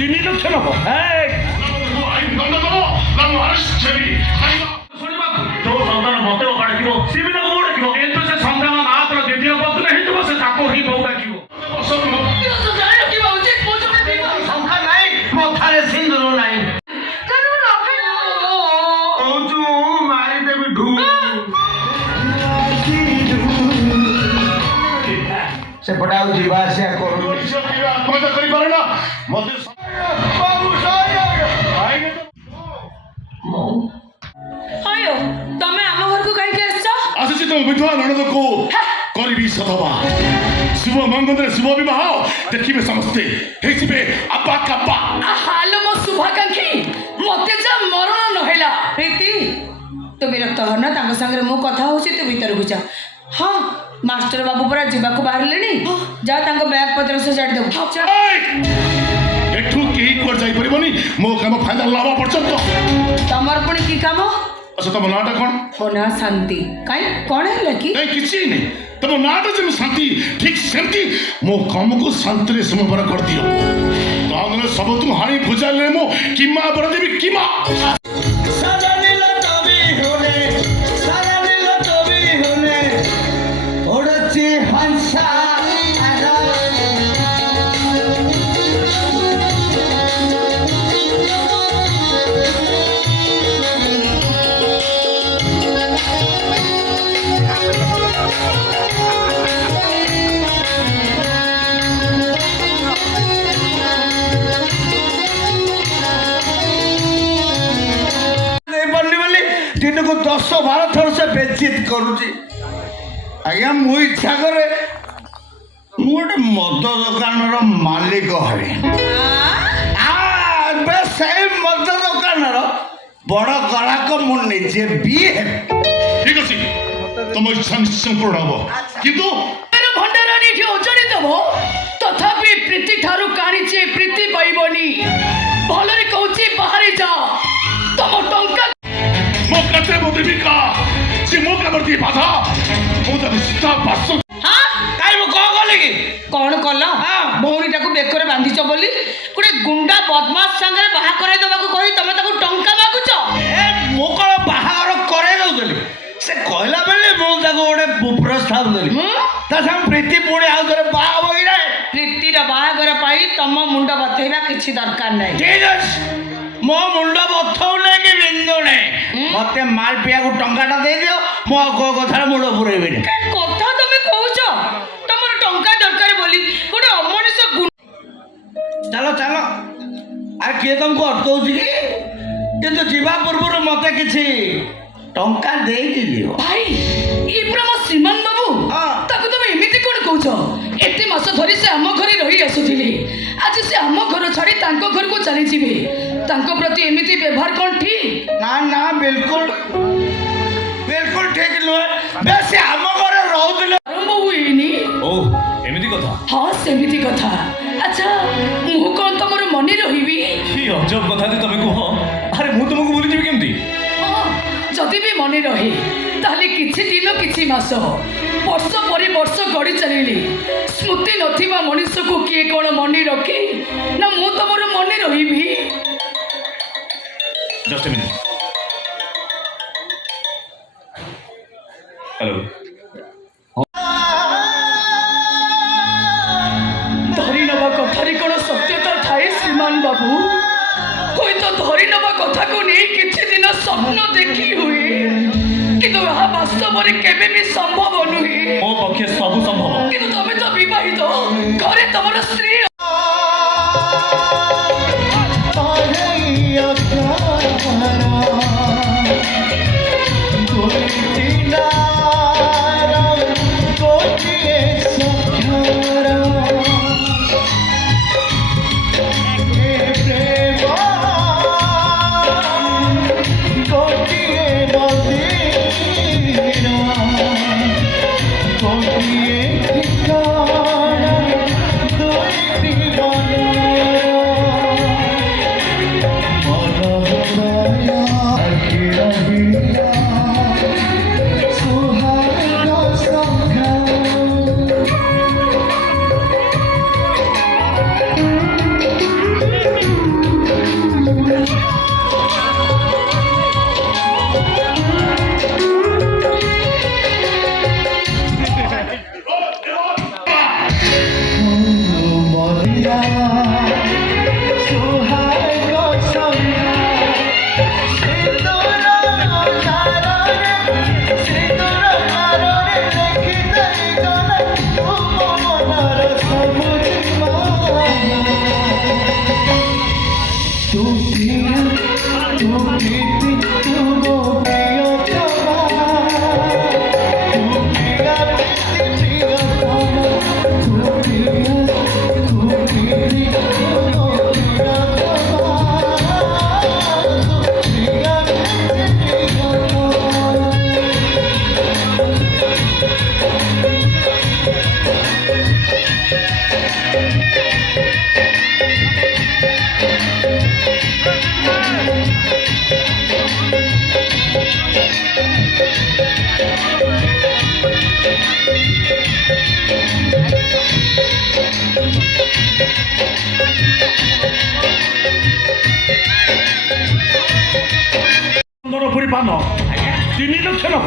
3 লক্ষ নেব। जो सन्तान मत डाक सी भी डाक किंतु से सन्तान मात्र द्वितीय पत्नी हो से ही बहु डाक सिंदूर नाई मारिदेवी ढू से पटा जीवा से विधवा ननद को करी सधवा शुभ मंगल शुभ विवाह देखिए समस्ते अब्बा कब्बा हालो मो शुभाकांक्षी मते जा मरण नहेला प्रीति तो विरक्त हो ना तांग संगे मो कथा होची तू भीतर को जा। हां मास्टर बाबू पूरा जीवा को बाहर लेनी जा तांग बैग पत्र से जाड दे एठू केही कर जाई परिबनी मो काम फायदा लावा पर्यंत तमर पुणी की काम। अच्छा तुम नाटा कौन मो ना शांति काई कौन है लकी नहीं किसी नहीं तुम नाटा जम शांति ठीक सेमती मो काम को शांति रे समबर कर दियो तांगले सब तुम हानी भुजा ले मो किमा बर देवी किमा साराने लतबी होने ओडचे हंसा दिन को 10-12 थर से बेचित करुची आज्ञा मु इच्छा करे गोटे मद दुकान मालिक हे से मद दुकान बड़ ग्राहक मुझे भी ठीक अच्छे तुम इच्छा निश्चय पूर्ण हम किंतु भंडार ओजाड़ी देव तथापि प्रीति ठारू काढ़ी प्रीति पाइबनी भलरे कहूची बाहर जा तुम टंका मो कते मो देविका से मो काबर दी बाधा मो त सीता पास हां काई मो को गले की कौन कल भौणीटा को बेकर बांधिच बोली गोटे गुंडा बदमाश संगे बाहा करे देबाको कहि तमे ताको टंका मागुच ए मो को बाहार करे दउतली से कहला बेले मो ताको गोटे प्रस्ताव देली ता संग प्रीति पुणे आउ करे बाहा होई रे प्रीति रा बाहागर पाई तम मुंड बथेबा किछि दरकार नै ठीक अछि मो मुंड बथौले कि बिंदु ने मते माल पिया को टंकाटा दे दियो मो को कथा मुंड पुरेबे ने कथा तमे कहउछ तमर टंका दरकार बोली गोटे अमनिस चलो चलो आ के तुमको अटकाउछि कि किंतु जीवा पूर्व मते किछि टंका दे दियो भाई ई पूरा मो श्रीमान बाबू ताको तमे एमिति कोन कहउछ एते मास धरि से हम घरे रही आसुथिले आज से हम घर छाड़ी तांको घर को चली जिवे तांको प्रति एमिति व्यवहार कोन ठीक ना ना बिल्कुल बिल्कुल ठीक नुहे बेसे हम घरे रहउतले आरंभ हुईनी ओ एमिति कथा हां सेमिति कथा अच्छा मु कोन तमर मने रहिबी की अजब कथा दे तमे कह अरे मु तुमको बोली जीवी केमती हां जदि भी मने रहे ताले किछि दिन किछि मास वर्ष पर वर्ष गड़ी चलिली स्मृति नथिबा मनुष्य को किए कोन मने रखे ना मु तमर मने रहिबी जस्ट अ मिनट हेलो धरी नवा कथारी कोन सत्यता थाए श्रीमान बाबू होय तो धरी नवा कथा को नहीं किछि दिन स्वप्न देखी हुए किंतु यह वास्तव में केबे भी संभव नुहे मो पक्षे सब संभव किंतु तमे तो विवाहित घरे तमर स्त्री ପୁରୀ ପାନ 3 ଲକ୍ଷ ନବ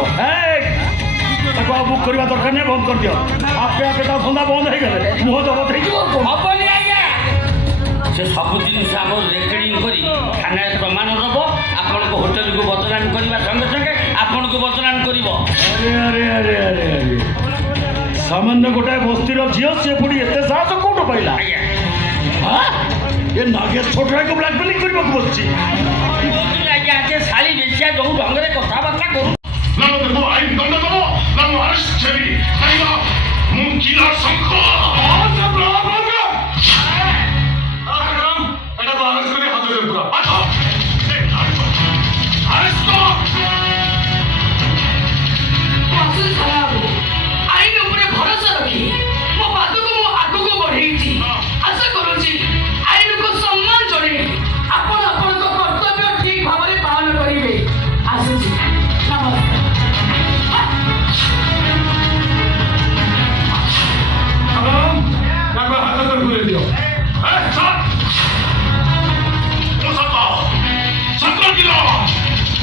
ତାକୁ ଆଉ ବୁକ୍ କରିବା ଦରକାର ନାହିଁ, ବନ୍ଦ କରିଦିଅ। ଆପେ ଆପେ ତା ଧନ୍ଦା ବନ୍ଦ ହେଇଗଲେ ମୁହଁ ଜଗତ ହେଇଯିବ। ହବନି ଆଜ୍ଞା, ସେ ସବୁ ଜିନିଷ ଆମର ରେକର୍ଡିଂ କରି ଥାନାରେ ପ୍ରମାଣ ଦେବ। ଆପଣଙ୍କ ହୋଟେଲକୁ ବଦନାମ କରିବା ସଙ୍ଗେ ସଙ୍ଗେ ଆପଣଙ୍କୁ ବଦନାମ କରିବ। ଆରେ ଆରେ ଆରେ ଆରେ ଆରେ ସାମାନ୍ୟ ଗୋଟାଏ ବସ୍ତିର ଝିଅ, ସିଏ ପୁଣି ଏତେ ସାହସ କୋଉଠୁ ପାଇଲା? ଆଜ୍ଞା ଏ ନାଗେଶ ଛୋଟରାକୁ ବ୍ଲାକମେଲିଂ କରିବାକୁ ବସିଛି। ଆଜ୍ଞା ସେ ଶାଳି ବେଶିଆ ଯୋଉ ଢଙ୍ଗରେ କଥାବାର୍ତ୍ତା କରୁ ନା ମୁଁ ଆଇନ ଦଣ୍ଡ ଦେବ ନା ମୁଁ ଆରେଷ୍ଟ ହେବି। କାହିଁକି ମୁଁ କିଲର ଶଙ୍ଖ ଏଟାକୁ ଆରେଷ୍ଟ କରି ହାତରେ ପୁରା ଆରେଷ୍ଟ ଆଇନ ଉପରେ ଭରସା ରଖି ମୋ ପାଦକୁ ମୁଁ ଆଗକୁ ବଢେଇଛି। ଆଶା କରୁଛି ଆଇନକୁ ସମ୍ମାନ ଜଣେଇ ଆପଣ ଆପଣଙ୍କ କର୍ତ୍ତବ୍ୟ ଠିକ ଭାବରେ ପାଳନ କରିବେ। ଆସୁଛି, ନମସ୍କାର। ହାତ ଘୁରେଇ ଦିଅ।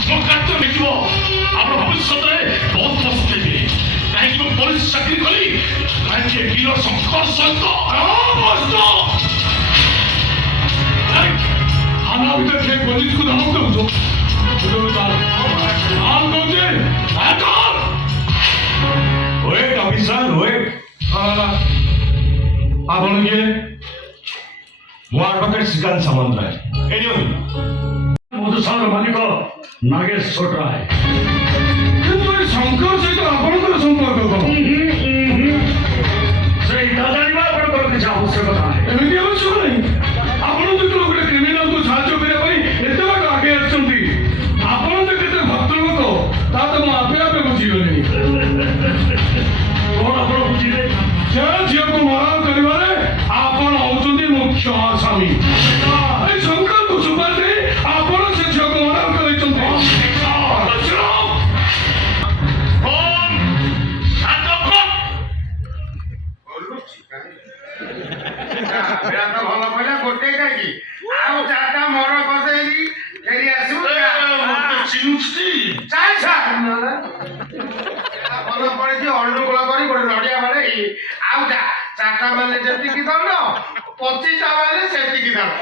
ମୋ କାର୍ଯ୍ୟ ଦେଖିବ ଆପଣ ଭବିଷ୍ୟତରେ ବହୁତ ପସ୍ତେଇବେ। କାହିଁକି ମୁଁ ପୋଲିସ ଚାକିରି କଲି, କାହିଁକି କିଲୋ ଶଙ୍କର ସହିତ ଥାନା ଭିତରେ ସେ ପୋଲିସକୁ ଧମକ ଦେଉଛୁ। ଆପଣ କିଏ? ମୁଁ ଆଡଭୋକେଟ ଶ୍ରୀକାନ୍ତ ସାମନ୍ତରାୟ। ମଧୁଶାଳର ମାଲିକ ନାଗେଶ ଛୋଟରାୟ। କିନ୍ତୁ ଏ ଶଙ୍କର ସହିତ ଆପଣଙ୍କର ସମ୍ପର୍କ କଣ? ସେଇଟା ଜାଣିବା ଆପଣଙ୍କର କିଛି ଆବଶ୍ୟକତା ନାହିଁ। ଏମିତି ଆବଶ୍ୟକ ନାହିଁ। ଆପଣ ଯେତେବେଳେ ଗୋଟେ କ୍ରିମିନାଲକୁ ସାହାଯ୍ୟ କରିବା ପାଇଁ ଏତେ ବାଟ ଆଗେଇ ଆସୁଛନ୍ତି, ଆପଣ ତ କେତେ ଭଦ୍ର ଲୋକ ତା ତ ମୁଁ ଆପେ ଆପେ ବୁଝିଗଲିଣି। କଣ ଆପଣ ବୁଝିଲେ? ସେ ଝିଅକୁ ମରଣ କରିବାରେ ଆପଣ ହଉଛନ୍ତି ମୁଖ୍ୟ ଆସାମୀ। ଏଇ ଶଙ୍କରକୁ ସୁପାରି ଦେଇ ଆପଣ ସେ ଝିଅକୁ ମରଣ କରାଇଛନ୍ତି। ଭଲ କହିଲା ଗୋଟେ କାହିଁକି ଆଉ 4ଟା ମର କରିଦେଇକି ଫେରି ଆସିବୁ। ଭଲ ପଡିଛି ଅନୁକୂଳ କରି ଗୋଟେ ନଡିଆ ବାଡେଇ ଆଉ 4ଟା ମାନେ ଯେତିକି ଦଣ୍ଡ, 25ଟା ମାନେ ସେତିକି ଦଣ୍ଡ।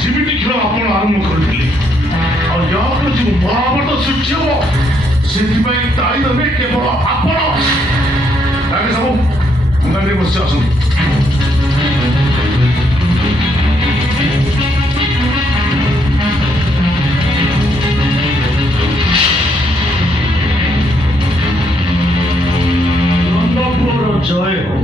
ସେମିତି ଖେଳ ଆପଣ ଆରମ୍ଭ କରିଥିଲେ, ଆଉ ୟାପରେ ଯୋଉ ମହାଭାରତ ସୃଷ୍ଟି ହବ ସେଥିପାଇଁ ଦାୟୀ ଦେବେ କେବଳ ଆପଣ। ତାକେ ସବୁ ଗାଡ଼ିରେ ବସି ଆସନ୍ତୁ। ନନ୍ଦପୁର ଜୟ ହୋ।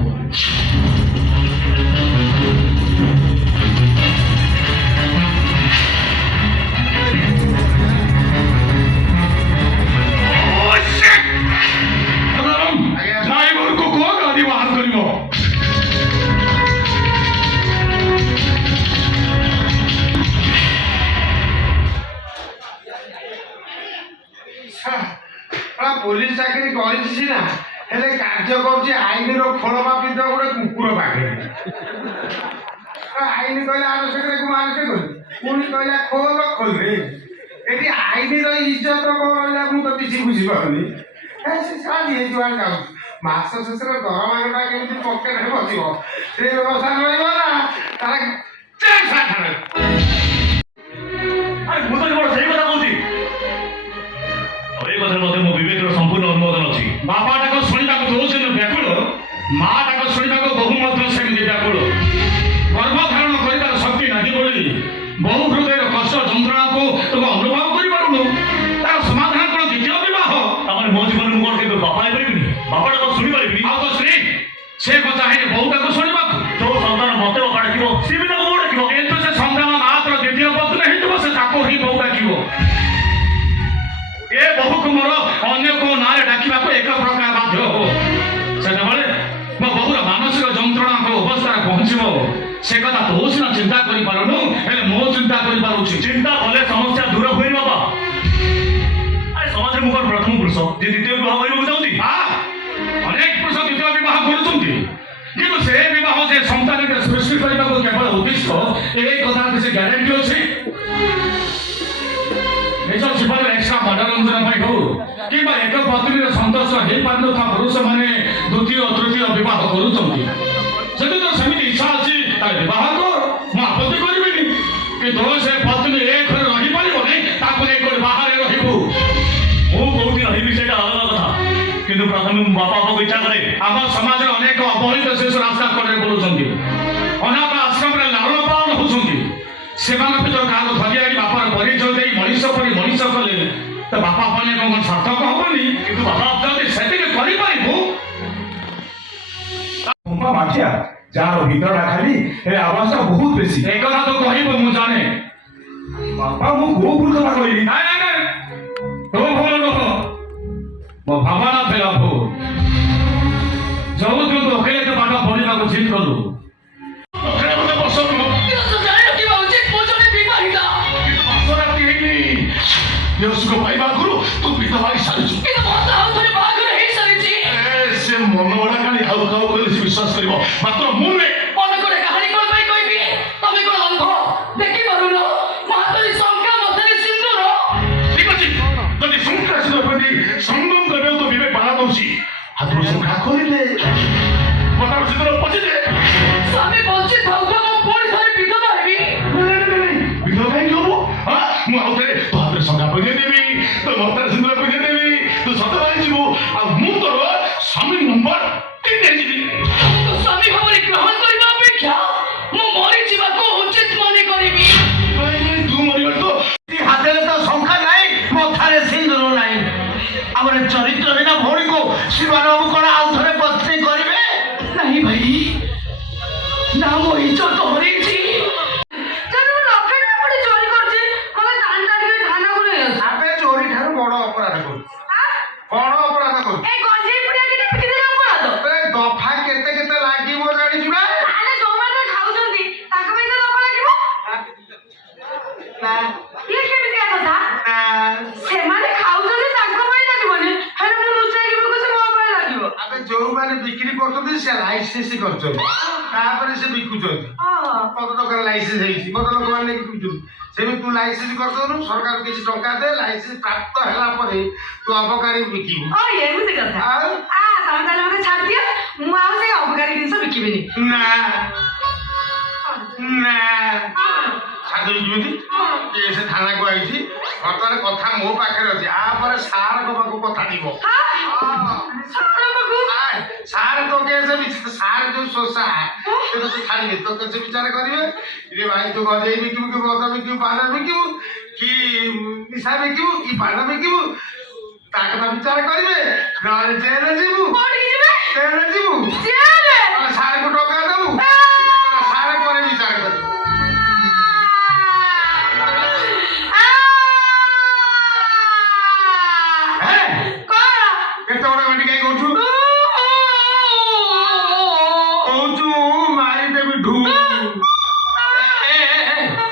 ଡ୍ରାଇଭରକୁ କୁହ ଗାଡ଼ି ବାହାର କରିବ। ପୋଲିସ ଚାକିରି କରିଛି ସିନା, ହେଲେ କାର୍ଯ୍ୟ କରୁଛି ଆଇନର ଖୋଳ ମାପିତ ଗୋଟେ କୁକୁର ପାଖରେ। ଆଇନ କହିଲା ଆବଶ୍ୟକରେ ଆବଶ୍ୟକ ପୁଣି କହିଲା ଖୋଲ ଖୋଲେ। ଏଠି ଆଇନର ଇଜ୍ଜତ କଣ ରହିଲା ମୁଁ ତ କିଛି ବୁଝିପାରୁନି। ସେ ସାରା ଯିଏ ଯୁଆଡ଼େ ଯାଉଛି ମାସ ଶେଷରେ ଦରମାଟା କେମିତି ପକେଟରେ ବସିବ ସେ ବ୍ୟବସ୍ଥା ରହିବ ନା ତାର ଆରେ ମୁଁ ତ କେବଳ ସେଇ କଥା କହୁଛି ଆଉ ଏଇ କଥାରେ ମଧ୍ୟ ମୋ ବିବେକର ସମ୍ପୂର୍ଣ୍ଣ ଅନୁମୋଦନ ଅଛି। ବାପାଟାକୁ ଶୁଣିବାକୁ ଦଉଛନ୍ତି ବ୍ୟାକୁଳ ମାଟାକୁ ଶୁଣିବାକୁ ବହୁ ମଧ୍ୟ ସେମିତି ବ୍ୟାକୁଳ ଗର୍ଭଧାରଣ କରିବାର ଶକ୍ତି ନାହିଁ ବୋଲି ବହୁ ହୃଦୟର କଷ୍ଟ ଯନ୍ତ୍ରଣାକୁ ତୁମେ ଅନୁଭବ କରିପାରୁନୁ ତାର ସମାଧାନ କଣ ଦ୍ୱିତୀୟ ବିବାହ ତାମାନେ ମୋ ଜୀବନରେ ମୁଁ କଣ କେବେ ବାପା ହେଇପାରିବିନି ବାପାଟା କଣ ଶୁଣିପାରିବିନି ଆଉ ତ ସ୍ତ୍ରୀ ସେ କଥା ହେଇ ବହୁଟାକୁ ଶୁଣିବାକୁ ଯୋଉ ସନ୍ତାନ ମତେ ବାପା ଡାକିବ ସିଏ ବି ତାକୁ ବୋଉ ଡାକିବ କିନ୍ତୁ ସେ ସନ୍ତାନ ମାତ୍ର ଦ୍ୱିତୀୟ ପତ୍ନୀ ହେଇଥିବ ସେ ତାକୁ ହିଁ ବହୁ ଡାକିବ ଏ ବହୁକୁ ମୋର ଅନ୍ୟ କୋଉ ନାଁରେ ଡାକିବାକୁ ଏକ ପ୍ରକାର ବାଧ୍ୟ ହବ ସେତେବେଳେ ମୋ ବହୁର ମାନସିକ ଯନ୍ତ୍ରଣା କୋଉ ଅବସ୍ଥାରେ ପହଞ୍ଚିବ ସେ କଥା ତୁ ସିନା ଚିନ୍ତା କରିପାରୁନୁ ହେଲେ ମୁଁ ଚିନ୍ତା କରିପାରୁଛି ଚିନ୍ତା କଲେ ସମସ୍ୟା ଦୂର ହୁଏନି ବାପା। ଆରେ ସମାଜରେ ମୁଁ କଣ ପ୍ରଥମ ପୁରୁଷ ଯେ ଦ୍ୱିତୀୟ ବିବାହ କରିବାକୁ ଚାହୁଁଛି ଅନେକ ପୁରୁଷ ଦ୍ୱିତୀୟ ବିବାହ କରୁଛନ୍ତି କିନ୍ତୁ ସେ ବିବାହ ଯେ ସନ୍ତାନকে ସୃଷ୍ଟି କରିବାକୁ କେବଳ ଉଦ୍ଦିଷ୍ଟ ଏହି କଥାର କିଛି ଗ୍ୟାରେଣ୍ଟି ଅଛି ନିଜ ଜୀବନରେ ଏକ୍ସଟ୍ରା ମନୋରଞ୍ଜନ ପାଇଁ ହଉ କିମ୍ବା ଏକ ପତ୍ନୀର ସନ୍ତୋଷ ହେଇପାରୁନଥିବା ପୁରୁଷମାନେ ଦ୍ୱିତୀୟ ତୃତୀୟ ବିବାହ କରୁଛନ୍ତି ଯଦି ତ ସେମିତି ଇଚ୍ଛା ଅଛି ତାହେଲେ ବିବାହ କର ମୁଁ ଆପତ୍ତି କରିବିନି କିନ୍ତୁ ସେ ପତ୍ନୀ ଏ ଘରେ ରହିପାରିବନି ତାକୁ ନେଇ କୋଉଠି ବାହାରେ ରହିବୁ ମୁଁ କୋଉଠି ରହିବି ସେଇଟା ଅଲଗା କଥା କିନ୍ତୁ ପ୍ରଥମେ ମୁଁ ବାପା ବାପାକୁ ଇଚ୍ଛା କରେ। ଆମ ସମାଜରେ ଅନେକ ଅବହେଳିତ ଶିଶୁ ରାସ୍ତା କଡ଼ରେ ବୁଲୁଛନ୍ତି ଅନାଥ ଆଶ୍ରମରେ ଲାଳନ ପାଳନ ହେଉଛନ୍ତି ସେମାନଙ୍କ ଭିତରୁ କାହାକୁ ଧରି ଆଣି ବାପାର ପରିଚୟ ଦେଇ ମଣିଷ ପରି ମଣିଷ କଲେ ତ ବାପା ମାନେ କଣ ସାର୍ଥକ ହବନି କିନ୍ତୁ ବାପା ଯଦି ସେତିକି କରିପାରିବୁ ମାଠିଆ ଯାହାର ଭିତରଟା ଖାଲି ହେଲେ ଆବାସଟା ବହୁତ ବେଶୀ। ଏ କଥା ତ କହିବୁ ମୁଁ ଜାଣେ ବାପା ମୁଁ କୋଉ ଭୁଲ କଥା କହିଲି? ନାଇଁ ନାଇଁ ନାଇଁ ତୋ ଭୁଲ ନୁହଁ ମୋ ଭାବନା ଥିଲା ଭୁଲ ଯୋଉ ତୁ ଓକିଲତ ବାଟ ପଢିବାକୁ ଜିଦ୍ କଲୁ ସୁଖ ପାଇବା ଆଗରୁ ତୁ ବିଧବା ହେଇସାରିଛୁ ସେ ମନ ଭଡ଼ା କାଲି ହାଉ ଖାଉ କଲେ ସେ ବିଶ୍ୱାସ କରିବ ମାତ୍ର ମୁଁ ନୁହେଁ ଠିକ ଅଛି ଯଦି ଶଙ୍ଖା ସଙ୍ଗମ କରିବାକୁ ତ ବିବେକ ବାଧା ଦଉଛି ହାତରୁ ଶଙ୍ଖା କରିଲେ ମତାର ସିନ୍ଦୁର ପଚିଲେ ବିଧବା କାହିଁକି ହବୁ ମୁଁ ଆଉ ଥରେ ତୋ ହାତରେ ଶଙ୍ଖା ପକେଇ ଦେବି ତୋ ମତାର ସିନ୍ଦୁର ପକେଇ ଦେବି ତୁ ସତ ହେଇଯିବୁ ଆଉ ମୁଁ ତୋର ସ୍ୱାମୀ ନମ୍ବର 3 ହେଇଯିବି ତୁ ମରିବାର ତ ହାତରେ ତ ଶଙ୍ଖା ନାହିଁ ମଥାରେ ସିନ୍ଦୁର ନାହିଁ ଆମର ଚରିତ୍ରହୀନ ଭଉଣୀକୁ ଶିବାନବାବୁ କଣ ଆଉ ଥରେ ପତ୍ନୀ କରିବେ ନାହିଁ ଭାଇ ନା ମୋ ଇଜ୍ଜତ ହରେଇଛି ଆମେ ଚୋରି ଠାରୁ ବଡ ଅପରାଧ କରୁଛୁ ବଡ ଅପରାଧ କରୁଛୁ ଦଫା କେତେ କେତେ ଲାଗିବ ଜାଣିଛୁ ନା ଆମେ ଯୋଉମାନେ ବିକ୍ରି କରୁଛନ୍ତି ସେ ଲାଇସେନ୍ସ କରୁଛନ୍ତି ତାପରେ ସେ ବିକୁଛନ୍ତି ମଦ ଦୋକାନ ଲାଇସେନ୍ସ ହେଇଛି ମଦ ଲୋକମାନେ ନେଇକି ବିକୁଛନ୍ତି ସେମିତି ତୁ ଲାଇସେନ୍ସ କରିଦେଉନୁ ସରକାର କିଛି ଟଙ୍କା ଦେ ଲାଇସେନ୍ସ ପ୍ରାପ୍ତ ହେଲା ପରେ ତୁ ଅବକାରୀ ବିକିବୁ ଆଉ ନା ନା ଛାଡ଼ି କେମିତି ସେ ଥାନାକୁ ଆଇଛି ବର୍ତ୍ତମାନ କଥା ମୋ ପାଖରେ ଅଛି ଆ ପରେ ସାରଙ୍କ ପାଖକୁ କଥା ଯିବ ସାର୍ ତ କେସ ସାର୍ ଯୋଉ ଶୋଷା ସେ ତ ଛାଡ଼ିବେ ତ କେସ ବିଚାର କରିବେ ରେ ଭାଇ ତୁ ଗଜେଇ ବିକିବୁ କି ମଦ ବିକିବୁ ପାନ ବିକିବୁ କି ନିଶା ବିକିବୁ କି ପାନ ବିକିବୁ ତା କଥା ବିଚାର କରିବେ ନହେଲେ ଜେଲରେ ଯିବୁ ଜେଲରେ ଯିବୁ ସାର୍କୁ ଟଙ୍କା ଦେବୁ ସାର୍ ପରେ ବିଚାର କରିବୁ କେତେ ବଡ ଗାଣ୍ଡି କାହିଁ କରୁଛୁ କହୁଛୁ ମାରିଦେବି ଢୁ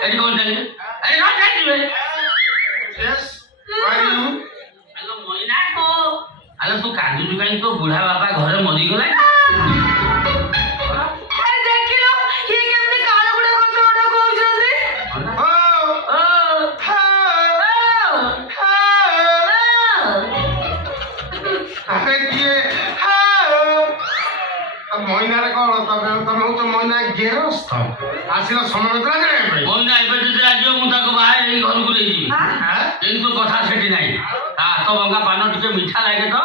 ଏଠି କଣ ଚାଲିବେ ଆରେ କଣ ଚାଲିବେ ଆଲୋ ତୁ କାନ୍ଦୁଛୁ କାହିଁକି ତୋ ବୁଢା ବାପା ଘରେ ମରିଗଲା ମଇନାରେ କଣ ତମେ ତମେ ହଉଛ ମଇନା ଗେରସ୍ତ ଆସିଲ ସମବେଦନା ଜାଣିବା ପାଇଁ ମଇନା ଏବେ ଯଦି ଆସିବ ମୁଁ ତାକୁ ବାହା ହେଇ ଘରକୁ ନେଇଯିବି କିନ୍ତୁ କଥା ସେଠି ନାହିଁ ତା ହାତ ଭଙ୍ଗା ପାନ ଟିକେ ମିଠା ଲାଗେ ତ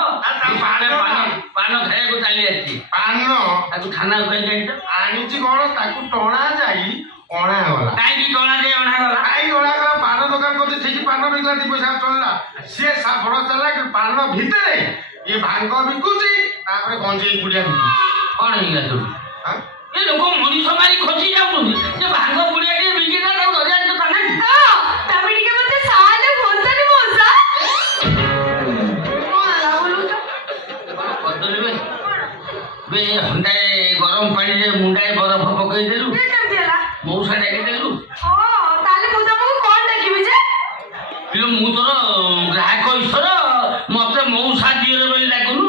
ପାନ ଖାଇବାକୁ ଚାଲି ଆସିଛି ପାନ ତାକୁ ଥାନାକୁ କାହିଁ ଯାଇଛ ଆଣିଛି କଣ ତାକୁ ଟଣା ଯାଇ ଅଣାଗଲା କାହିଁକି ଟଣା ଯାଇ ଅଣାଗଲା କାହିଁକି ଅଣାଗଲା ପାନ ଦୋକାନ କରିଛି ଠିକ ପାନ ବିକିଲା 2 ପଇସା ଚଳିଲା ସିଏ ସାଫଳ ଚାଲା ପାନ ଭିତରେ ଇଏ ଭାଙ୍ଗ ବିକୁଛି ତାପରେ ଗଞ୍ଜେଇ କୁଡ଼ିଆ ବିକୁଛି କଣ ହେଇଗଲା ତୁ ଏ ଲୋକ ମଣିଷ ମାରି ଖସି ଯାଉଛନ୍ତି ସେ ଭାଙ୍ଗ ପୁଡ଼ିଆ ଟିକେ ବିକିଲା ତାକୁ ଧରି ଆଣିଛ ଥାନା ତମେ ଟିକେ ମତେ ସାହାଯ୍ୟ ହୁଅନ୍ତାନି ମଉସା କରିଦେଲେ ବେ ହଣ୍ଡାଏ ଗରମ ପାଣିରେ ମୁଣ୍ଡାଏ ବରଫ ପକେଇଦେଲୁ ମଉସା ଡାକିଦେଲୁ ତାହେଲେ ମୁଁ ତମକୁ କଣ ଡାକିବି ଯେ କିନ୍ତୁ ମୁଁ ତୋର ଗ୍ରାହକ ଈଶ୍ୱର ମତେ ମଉସା ଦିଅର ବୋଲି ଡାକୁନୁ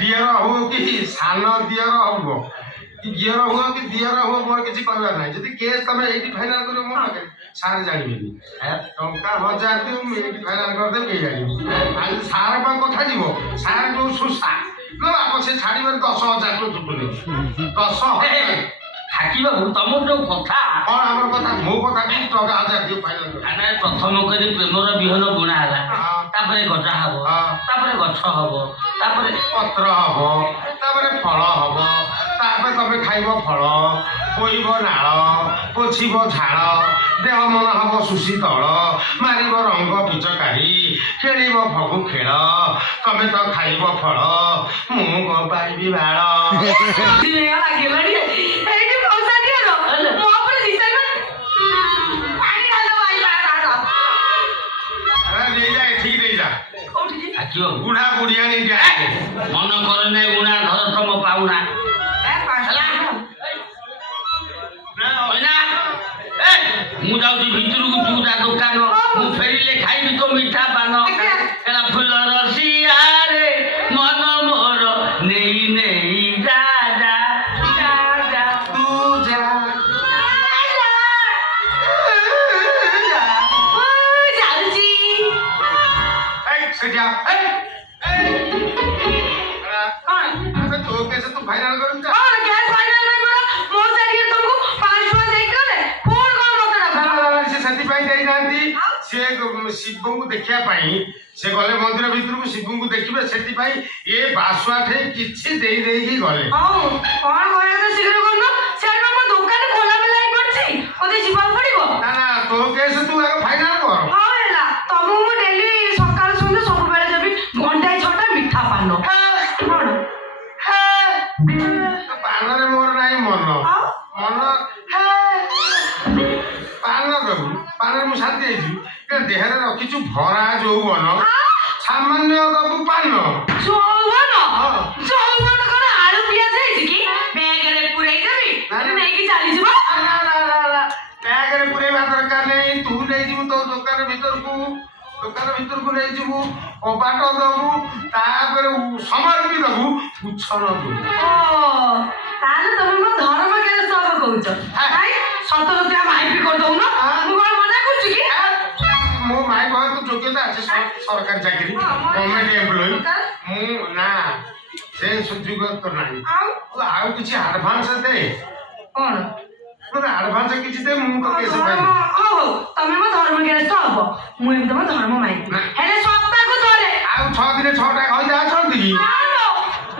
ଦିଅର ହୁଅ କି ସାନ ଦିଅର ହୁଅ କି ଝିଅର ହୁଅ କି ଦିଅର ହୁଅ ମୋର କିଛି କରିବାର ନାହିଁ ଯଦି କେସ୍ ତମେ ଏଇଠି ଫାଇନାଲ କରିବ ମୋ ପାଖରେ ସାର୍ ଜାଣିବେନି ଟଙ୍କା 1000 ଦିଅ ମୁଁ ଏଇଠି ଫାଇନାଲ କରିଦେବି କେହି ଜାଣିବି ଆଜି ସାର୍ ପାଖ କଥା ଯିବ ସାର୍ ଯୋଉ ସୁସା ବାପ ସେ ଛାଡ଼ିବାରେ 10,000 ଟଙ୍କା ଚୁଟୁନି 10,000 ହାକିବାବୁ ତମର ଯୋଉ କଥା କଣ ଆମର କଥା ମୋ କଥା କି ଟଙ୍କା 1000 ଦିଅ ଫାଇନାଲ କରିବ ଆମେ ପ୍ରଥମ କରି ପ୍ରେମର ବିହନ ବୁଣା ହେଲା ତାପରେ ଗଜା ହବ ତାପରେ ଗଛ ହବ ତାପରେ ପତ୍ର ହବ ତାପରେ ଫଳ ହବ ତାପରେ ତମେ ଖାଇବ ଫଳ ବୋଇବ ନାଳ ପୋଛିବ ଝାଳ ଦେହ ମନ ହବ ସୁଶୀତଳ ମାରିବ ରଙ୍ଗ ପିଚକାରୀ ଖେଳିବ ଫଗୁ ଖେଳ ତମେ ତ ଖାଇବ ଫଳ ମୁଁ କଣ ପାଇବି ବାଳ ଏଇଠି ମଉସା ଦିଅର ମୋ ଉପରେ ଦିଶାଇ ପାଣି ଢାଲ ଭାଇ ନେଇଯା ଏଠିକି ନେଇଯା ହାକିବାବୁ ବୁଢା ବୁଢିଆ ନେଇଯା ମନ କରେ ନାଇଁ ଉଣା ଧର ତମ ପାଉଣା ମୁଁ ଯାଉଛି ଭିତରକୁ ତୁ ଯା ଦୋକାନ ମୁଁ ଫେରିଲେ ଖାଇବି ତ ମିଠା ପାନ ହେଲା ଫୁଲର ସିଆରେ ମନ ମୋର ନେଇ ନେଇ ଯା ଯା ଯା ଯା ତୁ ଯା ଯାଉଛି ସେଠି ତୋ କେସ ତୁ ଫାଇନାଲ କରୁଛୁ କଣ ଗ୍ୟାସ୍ ଫାଇନାଲ ପାଇଁ କର ମଉସା ଟିକେ ତମକୁ 5 ଟଙ୍କା ଦେଇକି ଗଲେ କଣ କଣ ମତେ ଡାକ ସେ ସେଥିପାଇଁ ଯାଇନାହାନ୍ତି ସିଏ ଶିବଙ୍କୁ ଦେଖିବା ପାଇଁ ସେ ଗଲେ ମନ୍ଦିର ଭିତରକୁ ଶିବଙ୍କୁ ଦେଖିବେ ସେଥିପାଇଁ ଏ ବାସୁଆଠେ କିଛି ଦେଇ ଦେଇକି ଗଲେ ହଉ କଣ କରିବା ତ ଶୀଘ୍ର କରୁନ ସେଠି ମୋ ଦୋକାନ ଖୋଲା ମେଲା ହେଇ ପଡିଛି ମତେ ଯିବାକୁ ପଡିବ ନା ନା ତୋ କେସ ତୁ ଆଗ ଫାଇନାଲ କର ହଁ ହେଲା ତମକୁ ମୁଁ ଡେଲି ସକାଳ ସନ୍ଧ୍ୟା ସବୁବେଳେ ଦେବି ଘଣ୍ଟାଏ 6ଟା ମିଠା ପାନ କଣ ପାନରେ ମୋର ନାହିଁ ମନ ମନ ପାନ ଦବୁ ପାନରେ ମୁଁ ଶାନ୍ତି ହେଇଯିବି ଦେହରେ ରଖିଛୁ ଭରା ଯୌବନ ସାମାନ୍ୟ ଦବୁ ପାନ ଯୌବନ ଯୌବନ କଣ ଆଳୁ ପିଆଜ ହେଇଛି କି ବ୍ୟାଗରେ ପୁରେଇ ଦେବି ନେଇକି ଚାଲିଯିବ ବ୍ୟାଗରେ ପୁରେଇବା ଦରକାର ନାହିଁ ତୁ ନେଇଯିବୁ ତୋ ଦୋକାନ ଭିତରକୁ ନେଇଯିବୁ କବାଟ ଦବୁ ତାପରେ ସମୟ ଦବୁ ଉଛନ ଦବୁ ତାହେଲେ ତମେ ମୋ ଧର୍ମ କେତେ ସହ କହୁଛ ସତ ସତ୍ୟା ମାଇପି କରିଦଉନ ମୁଁ କଣ ମନା କରୁଛି କି ମୋ ମାଇ ବହ ତ ଯୋଗ୍ୟତା ଅଛି ସରକାରୀ ଚାକିରି ଗଭର୍ଣ୍ଣମେଣ୍ଟ ଏମ୍ପ୍ଲୟି ମୁଁ ନା ସେ ସୁଯୋଗ ତ ନାହିଁ ଆଉ କିଛି ଆଡଭାନ୍ସ ଦେ କଣ ଆଡଭାନ୍ସ କିଛି ଦେ ମୁଁ ତ କେସ ପାଇବି ହଉ ତମେ ମୋ ଧର୍ମ ଗ୍ୟାରେଜ ହବ ମୁଁ ଏମିତି ତମ ଧର୍ମ ମାଇବି ହେଲେ ସପ୍ତାହକୁ ଥରେ ଆଉ 6 ଦିନେ 6ଟା କହିଲେ ଅଛନ୍ତି କି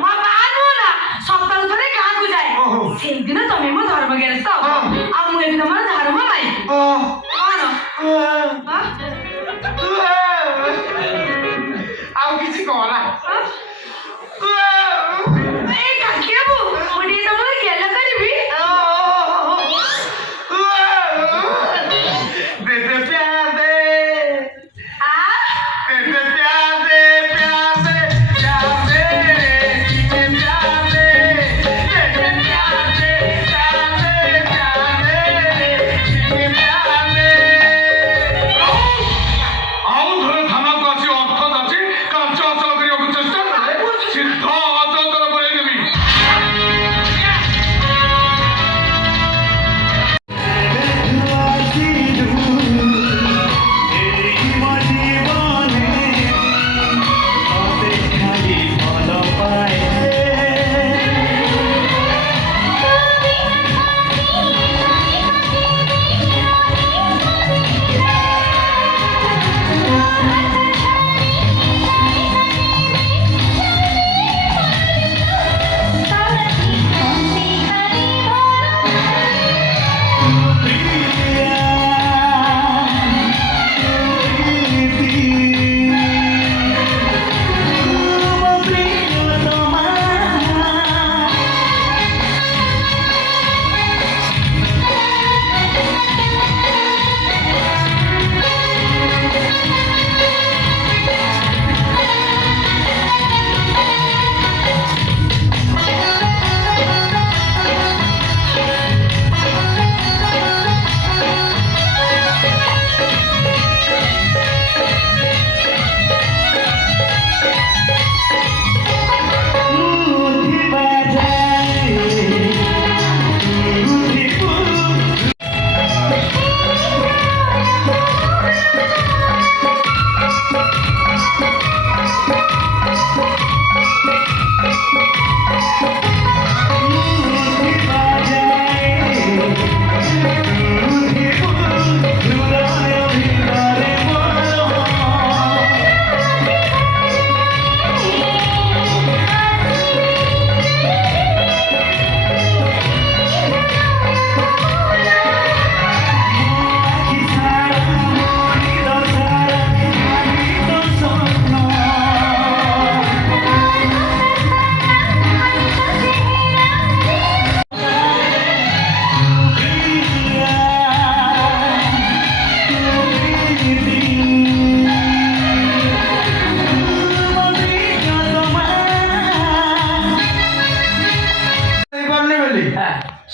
ମୋ ବାହା ନୁହଁ ନା ସପ୍ତାହକୁ ଥରେ ଗାଁକୁ ଯାଏ ସେଇଦିନ ତମେ ମୋ ଧର୍ମ ଗ୍ୟାରେଜ ହବ ଆଉ ମୁଁ ଏମିତି ତମର ଧର୍ମ ମାଇବି କଣ ଆଉ କିଛି କହନା ଏଇ କାକିଆବୁ ମୁଁ ଟିକେ ତମକୁ ଗେଲ କରିବି दे दे प्यार दे दे दे प्यार दे प्यार दे प्यार दे दे प्यार दे दे दे प्यार दे प्यार दे प्यार दे दे प्यार दे ଆଉ ଥରେ ଥାନାକୁ ଆସି ଅର୍ଥ ଯାଚି କାର୍ଯ୍ୟ ଅଚଳ କରିବାକୁ ଚେଷ୍ଟା କର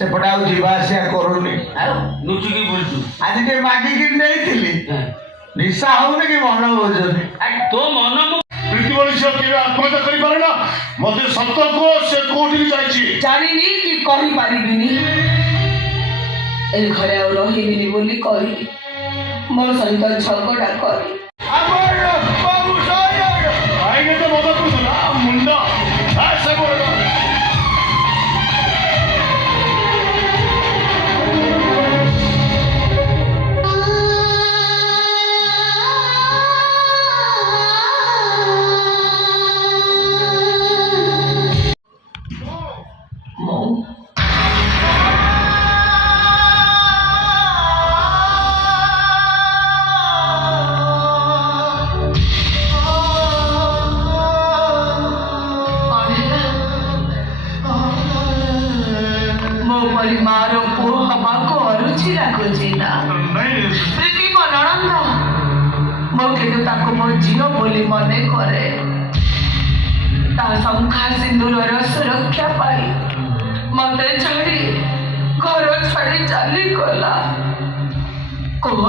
ସେପଟେ ଆଉ ଯିବା ଆସିବା କରୁନି। ଆଉ ଲୁଚିକି ବୁଲୁଛୁ ଆଜି ଟିକେ ମାଗିକି ନେଇଥିଲି, ନିଶା ହଉନି କି ମନ ବୁଝୁନି। ତୋ ମନ ମୁଁ ପ୍ରୀତିମଣି ଝିଅ କେବେ ଆତ୍ମହତ୍ୟା କରିପାରେ ନା? ମତେ ସତ କୁହ, ସେ କୋଉଠିକି ଯାଇଛି? ଜାଣିନି କି କହିପାରିବିନି। ଏ ଘରେ ଆଉ ରହିବିନି ବୋଲି କହିଲି, ମୋ ସହିତ ଝଗଡ଼ା କରି କାହିଁକି ତ ମଦ ପିଉଥିଲା ମୁଣ୍ଡ ସେ ମୋ ପରି ମାର ପୁଅ ହବାକୁ ଅରୁଚି ଲାଗୁଛି ନା? ପ୍ରୀତି ମୋ ନଣନ୍ଦ, ମୁଁ କିନ୍ତୁ ତାକୁ ମୋ ଝିଅ ବୋଲି ମନେ କରେ। ତା ଶଙ୍ଖା ସିନ୍ଦୁରର ସୁରକ୍ଷା ପାଇଁ ମତେ ଛାଡ଼ି ଘର ଛାଡ଼ି ଚାଲିଗଲା। କୁହ,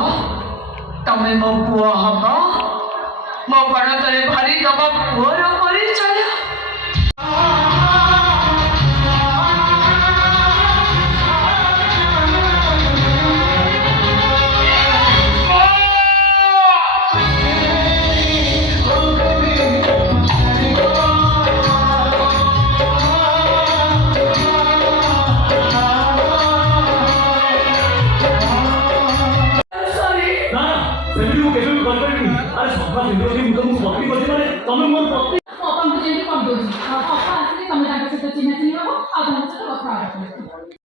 ତମେ ମୋ ପୁଅ ହବ? ମୋ ପଣତରେ ଭରି ଦବ ପୁଅର ପରିଚୟ? ନା ସେମିତି ମୁଁ କେବେ ବି କରିପାରିବିନି। ଆରେ ସଫା ସିନ୍ଦୁର ଦେଇ ମୁଁ ତମକୁ ଭକ୍ତି କରିଛି ମାନେ ତମେ ମୋର ପ୍ରତି ଅପାଙ୍କୁ ଯେମିତି କରିଦେଉଛି ଅପା ଆସିଲେ ତମେ ତାଙ୍କ ସହିତ ଚିହ୍ନା ଚିହ୍ନି ହବ ଆଉ ତାଙ୍କ ସହିତ କଥା ହବ।